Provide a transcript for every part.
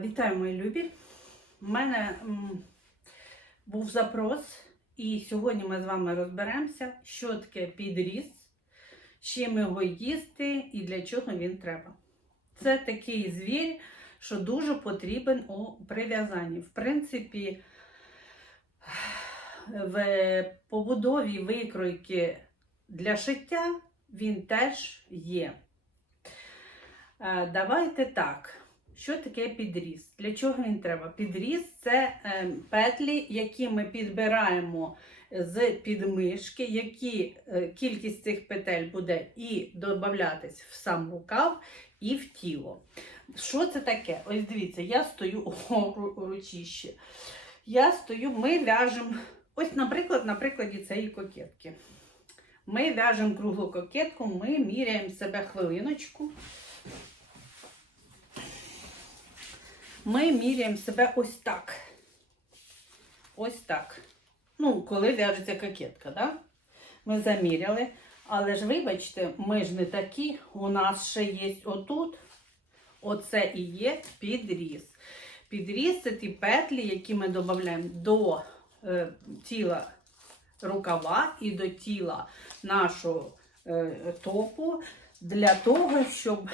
Вітаю, мої любі. У мене був запрос, і сьогодні ми з вами розберемося, що таке підріз, з чим його їсти і для чого він треба. Це такий звір, що дуже потрібен у прив'язанні. В принципі, в побудові викройки для шиття він теж є. Е, Давайте так. Що таке підріз? Для чого він треба? Підріз це е, петлі, які ми підбираємо з підмишки, які е, кількість цих петель буде і додатись в сам рукав, і в тіло. Що це таке? Ось дивіться, я стою о, ручище. Я стою, ми в'яжемо. Ось, наприклад, на прикладі цієї кокетки. Ми в'яжемо круглу кокетку, ми міряємо себе хвилиночку. Ми міряємо себе ось так. Ось так. Ну, коли в'яжеться кокетка, да? Ми заміряли. Але ж вибачте, ми ж не такі. У нас ще є отут. Оце і є підріз. Підріз це ті петлі, які ми додаємо до е, тіла рукава і до тіла нашого е, топу для того, щоб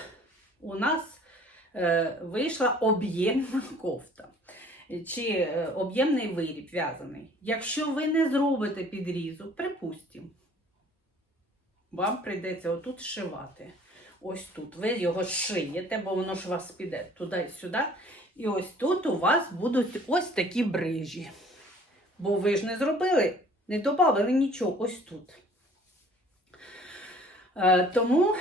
у нас вийшла об'ємна кофта чи е, об'ємний виріб в'язаний. Якщо ви не зробите підрізу, припустимо, вам прийдеться отут шивати. Ось тут. Ви його шиєте, бо воно ж у вас піде туди і сюди. І ось тут у вас будуть ось такі брижі. Бо ви ж не зробили, не додали нічого ось тут. Е, тому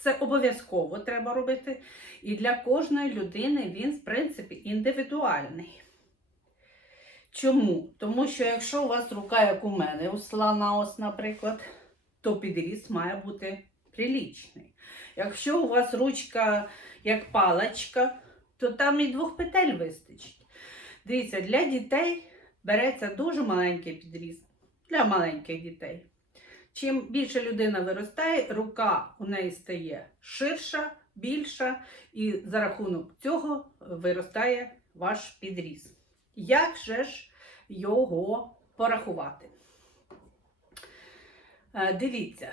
це обов'язково треба робити. І для кожної людини він, в принципі, індивідуальний. Чому? Тому що якщо у вас рука, як у мене, у слона, ось, наприклад, то підріз має бути прилічний. Якщо у вас ручка як паличка, то там і двох петель вистачить. Дивіться, для дітей береться дуже маленький підріз. Для маленьких дітей. Чим більше людина виростає, рука у неї стає ширша, більша, і за рахунок цього виростає ваш підріз. Як же ж його порахувати? Е, Дивіться,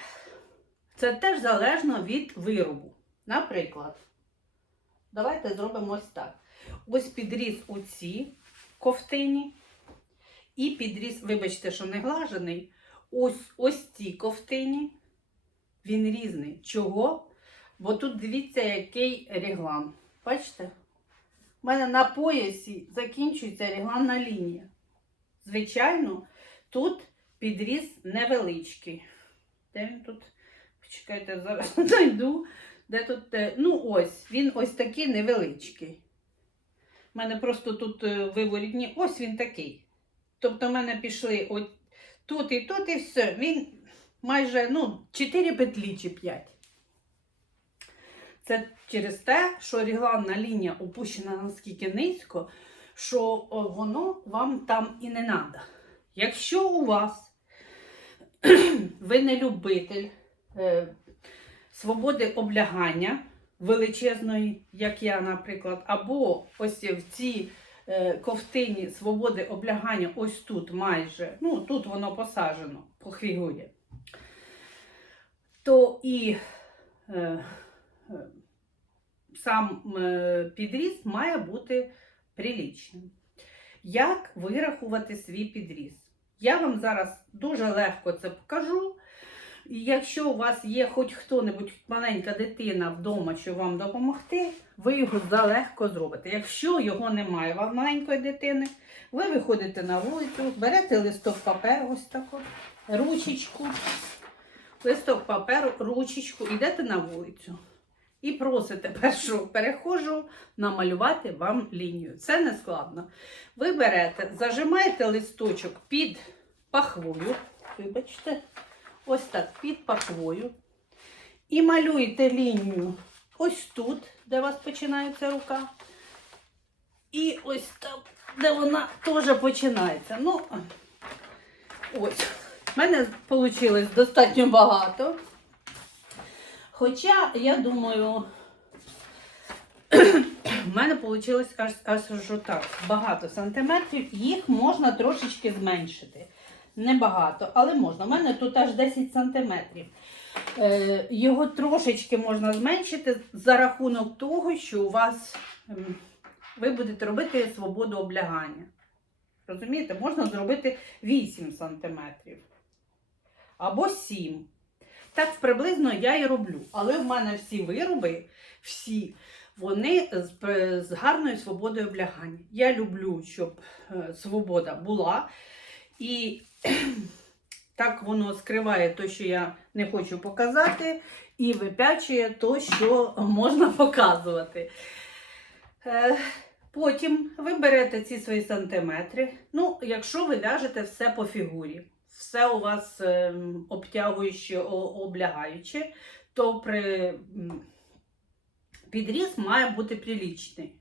це теж залежно від виробу. Наприклад, давайте зробимо ось так. Ось підріз у цій ковтині, і підріз, вибачте, що не глажений, ось ось цій ковтині. Він різний. Чого? Бо тут дивіться, який реглан. Бачите? У мене на поясі закінчується регланна лінія. Звичайно, тут підріз невеличкий. Де він тут? Почекайте, зараз знайду. Де тут? Ну, ось, він ось такий невеличкий. У мене просто тут е, виворітні, ось він такий. Тобто, в мене пішли тут і тут, і все. Він майже ну, 4 петлі чи 5. Це через те, що регланна лінія опущена наскільки низько, що воно вам там і не треба. Якщо у вас ви не любитель е, свободи облягання величезної, як я, наприклад, або ось в цій е, ковтині свободи облягання, ось тут майже, ну тут воно посаджено по фігурі, то і е, е, сам е, підріз має бути прилічним. Як вирахувати свій підріз? Я вам зараз дуже легко це покажу. І якщо у вас є хоч хто-небудь маленька дитина вдома, що вам допомогти, ви його залегко зробите. Якщо його немає, у вас маленької дитини, ви виходите на вулицю, берете листок паперу, ось таку, ручечку, листок паперу, ручечку, йдете на вулицю і просите першого перехожу намалювати вам лінію. Це не складно. Ви берете, зажимаєте листочок під пахвою, вибачте, ось так під пахвою. І малюєте лінію ось тут, де у вас починається рука. І ось там, де вона теж починається. Ну, ось. У мене вийшло достатньо багато. Хоча, я думаю, в мене вийшло аж, аж отак, багато сантиметрів, їх можна трошечки зменшити. Небагато, але можна. У мене тут аж 10 сантиметрів. Е, його трошечки можна зменшити за рахунок того, що у вас ем, ви будете робити свободу облягання. Розумієте, можна зробити 8 сантиметрів або 7. Так приблизно я і роблю. Але в мене всі вироби, всі, вони з, з гарною свободою облягання. Я люблю, щоб е, свобода була. І так воно скриває те, що я не хочу показати, і випячує те, що можна показувати. Е, Потім ви берете ці свої сантиметри. Ну, якщо ви в'яжете все по фігурі, все у вас ем, обтягуюче, облягаюче, то при підріз має бути прилічний.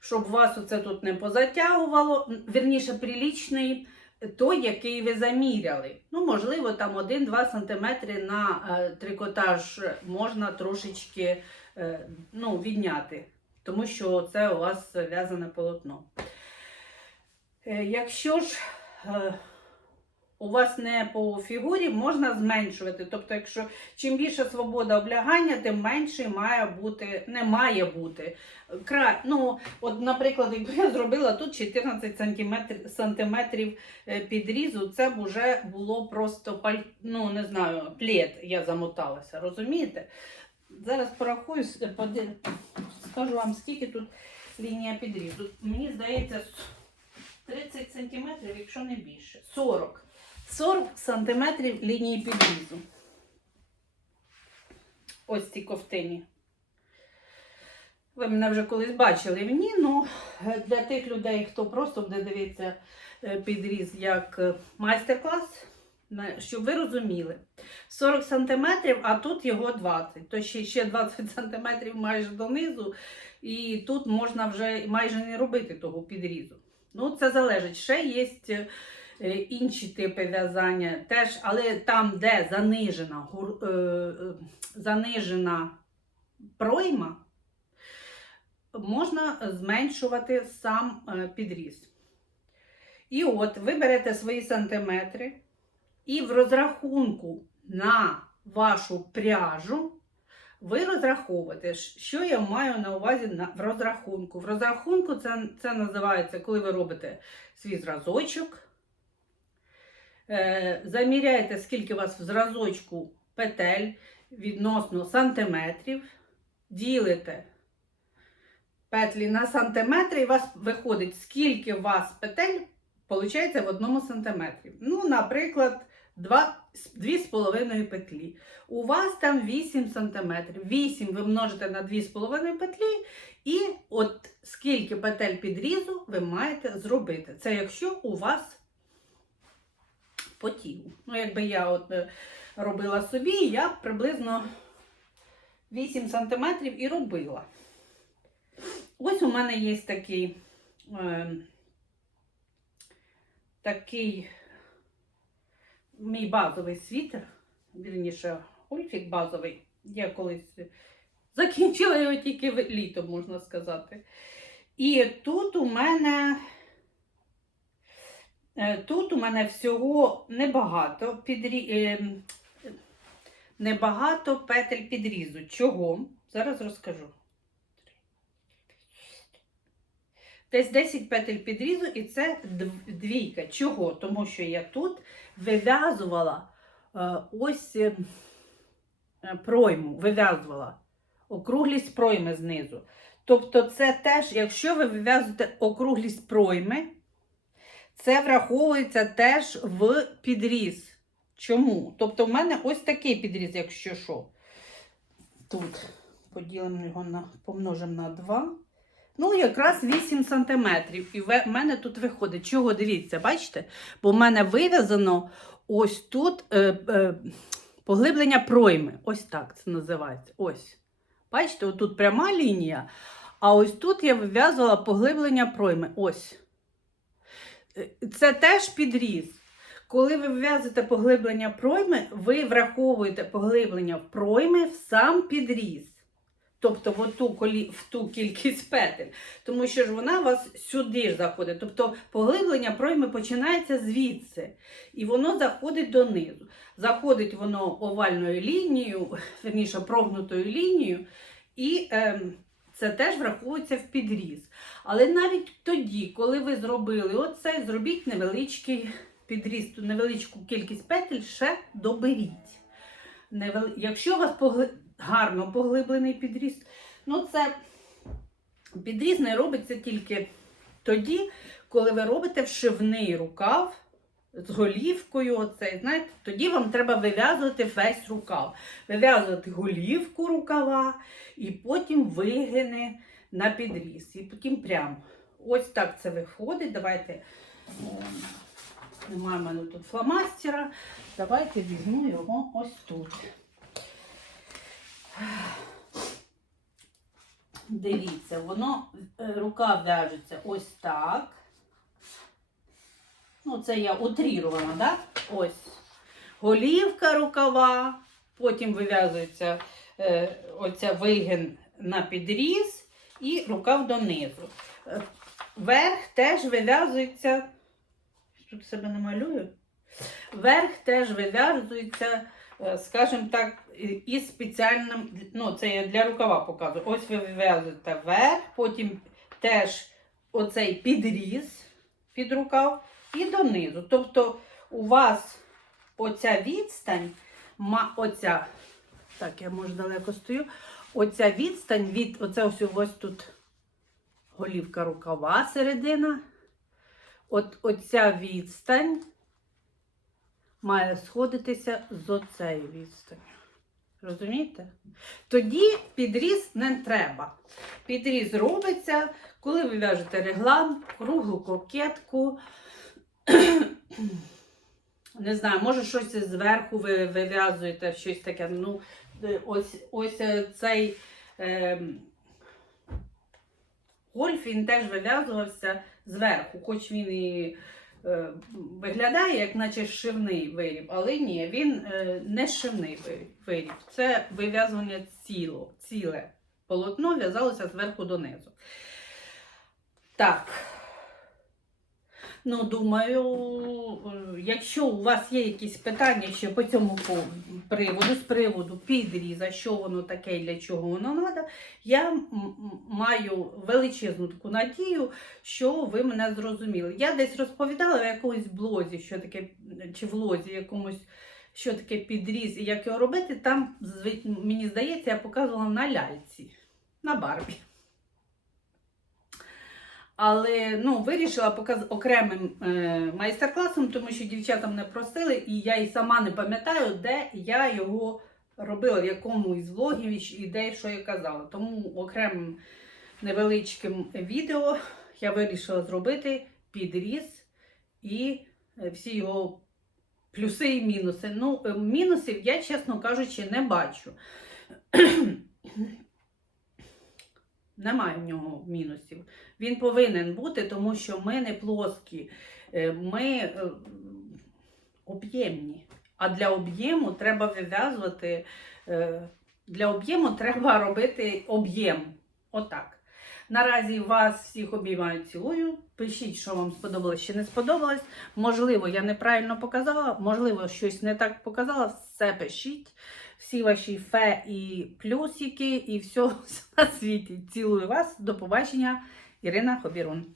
Щоб вас оце тут не позатягувало, м, вірніше, прилічний той, який ви заміряли. Ну, можливо, там 1-2 см на е, трикотаж можна трошечки е, ну, відняти, тому що це у вас в'язане полотно. Е, якщо ж у вас не по фігурі, можна зменшувати. Тобто, якщо чим більше свобода облягання, тим менше має бути, не має бути. Кра... Ну, от, наприклад, якби я зробила тут 14 сантиметрів, сантиметрів е, підрізу, це б вже було просто паль... ну, не знаю, плед я замоталася, розумієте? Зараз порахую, поди- скажу вам, скільки тут лінія підрізу. Мені здається, 30 сантиметрів, якщо не більше. 40. 40 сантиметрів лінії підрізу. Ось ці ковтині. Ви мене вже колись бачили в ній, ну для тих людей, хто просто буде дивитися е, підріз як е, майстер-клас, щоб ви розуміли. 40 см, а тут його 20. То ще, ще 20 см майже донизу, і тут можна вже майже не робити того підрізу. Ну, це залежить. Ще є е, інші типи в'язання, теж, але там, де занижена, е, е, занижена пройма, можна зменшувати сам е, підріз. І от ви берете свої сантиметри, і в розрахунку на вашу пряжу ви розраховуєте, що я маю на увазі на, в розрахунку. В розрахунку це, це називається, коли ви робите свій зразочок. Е, заміряєте, скільки у вас в зразочку петель відносно сантиметрів, ділите петлі на сантиметри, і у вас виходить, скільки у вас петель виходить в одному сантиметрі. Ну, наприклад, 2,5 петлі. У вас там 8 сантиметрів. 8 ви множите на 2,5 петлі, і от скільки петель підрізу ви маєте зробити. Це якщо у вас по. Ну, якби я от е, робила собі, я приблизно 8 сантиметрів і робила. Ось у мене є такий, е, такий мій базовий світер, вірніше, ольфік базовий. Я колись закінчила його тільки літом, можна сказати. І тут у мене тут у мене всього небагато підрі... е, небагато петель підрізу. Чого? Зараз розкажу. Десь 10 петель підрізу, і це двійка. Чого? Тому що я тут вив'язувала е, ось е, е, пройму, вив'язувала округлість пройми знизу. Тобто, це теж, якщо ви вив'язуєте округлість пройми, це враховується теж в підріз. Чому? Тобто, в мене ось такий підріз, якщо що. Тут поділимо його на помножимо на 2. Ну, якраз 8 сантиметрів. І в мене тут виходить. Чого дивіться, бачите? Бо в мене вив'язано ось тут е, е, поглиблення пройми. Ось так це називається. Ось. Бачите, отут пряма лінія, а ось тут я вив'язувала поглиблення пройми. Ось. Е, Це теж підріз. Коли ви вв'язуєте поглиблення пройми, ви враховуєте поглиблення пройми в сам підріз. тобто в ту, в ту кількість петель, тому що ж вона у вас сюди ж заходить. Тобто поглиблення пройми починається звідси, і воно заходить донизу. Заходить воно овальною лінією, верніше прогнутою лінією, і ем, це теж враховується в підріз. Але навіть тоді, коли ви зробили оце, зробіть невеличкий підріз, ту невеличку кількість петель ще доберіть. Невел... Якщо у вас погли... гарно поглиблений підріз, ну це підріз не робиться тільки тоді, коли ви робите вшивний рукав з голівкою. Оцей, знаєте, тоді вам треба вив'язувати весь рукав. Вив'язувати голівку рукава і потім вигини на підріз. І потім прямо. Ось так це виходить. Давайте. Немає в мене тут фломастера. Давайте візьму його ось тут. Дивіться, воно е, рука в'яжеться ось так. Ну, це я утрірувала, да? Ось. Голівка рукава, потім вив'язується е, оця вигин на підріз і рукав донизу. Е, Верх теж вив'язується. Тут себе не малюю. Верх теж вив'язується, е, скажімо так, із спеціальним, ну, це я для рукава показую. Ось ви вив'язуєте верх, потім теж оцей підріз під рукав і донизу. Тобто у вас оця відстань, оця, так, я може далеко стою, оця відстань від, оце ось, ось тут голівка рукава середина. От оця відстань має сходитися з оцею відстанню. Розумієте? Тоді підріз не треба. Підріз робиться, коли ви в'яжете реглан, круглу кокетку. Не знаю, може щось зверху ви вив'язуєте, щось таке. Ну, ось, ось е, цей е, гольф він теж вив'язувався зверху, хоч він і е, виглядає, як наче шивний виріб, але ні, він е, не шивний виріб. Це вив'язування ціло, ціле полотно в'язалося зверху донизу. Так. Ну, думаю, е, якщо у вас є якісь питання ще по цьому приводу, з приводу підріза, що воно таке і для чого воно треба, я маю величезну таку надію, що ви мене зрозуміли. Я десь розповідала в якомусь блозі, що таке, чи в лозі якомусь, що таке підріз і як його робити. Там, мені здається, я показувала на ляльці, на барбі. Але ну, вирішила показати окремим е, майстер-класом, тому що дівчата мене просили, і я і сама не пам'ятаю, де я його робила, в якому із влогів і де що я казала. Тому окремим невеличким відео я вирішила зробити підріз і е, всі його плюси і мінуси. Ну, е, мінусів я, чесно кажучи, не бачу. Немає в нього мінусів. Він повинен бути, тому що ми не плоскі, е, ми е, об'ємні. А для об'єму треба вив'язувати, е, для об'єму треба робити об'єм. Отак. Наразі вас всіх обіймаю, цілую. Пишіть, що вам сподобалось чи не сподобалось. Можливо, я неправильно показала, можливо, щось не так показала. Все пишіть. Всі ваші фе і плюсики, і все на світі. Цілую вас. До побачення. Ірина Хобірун.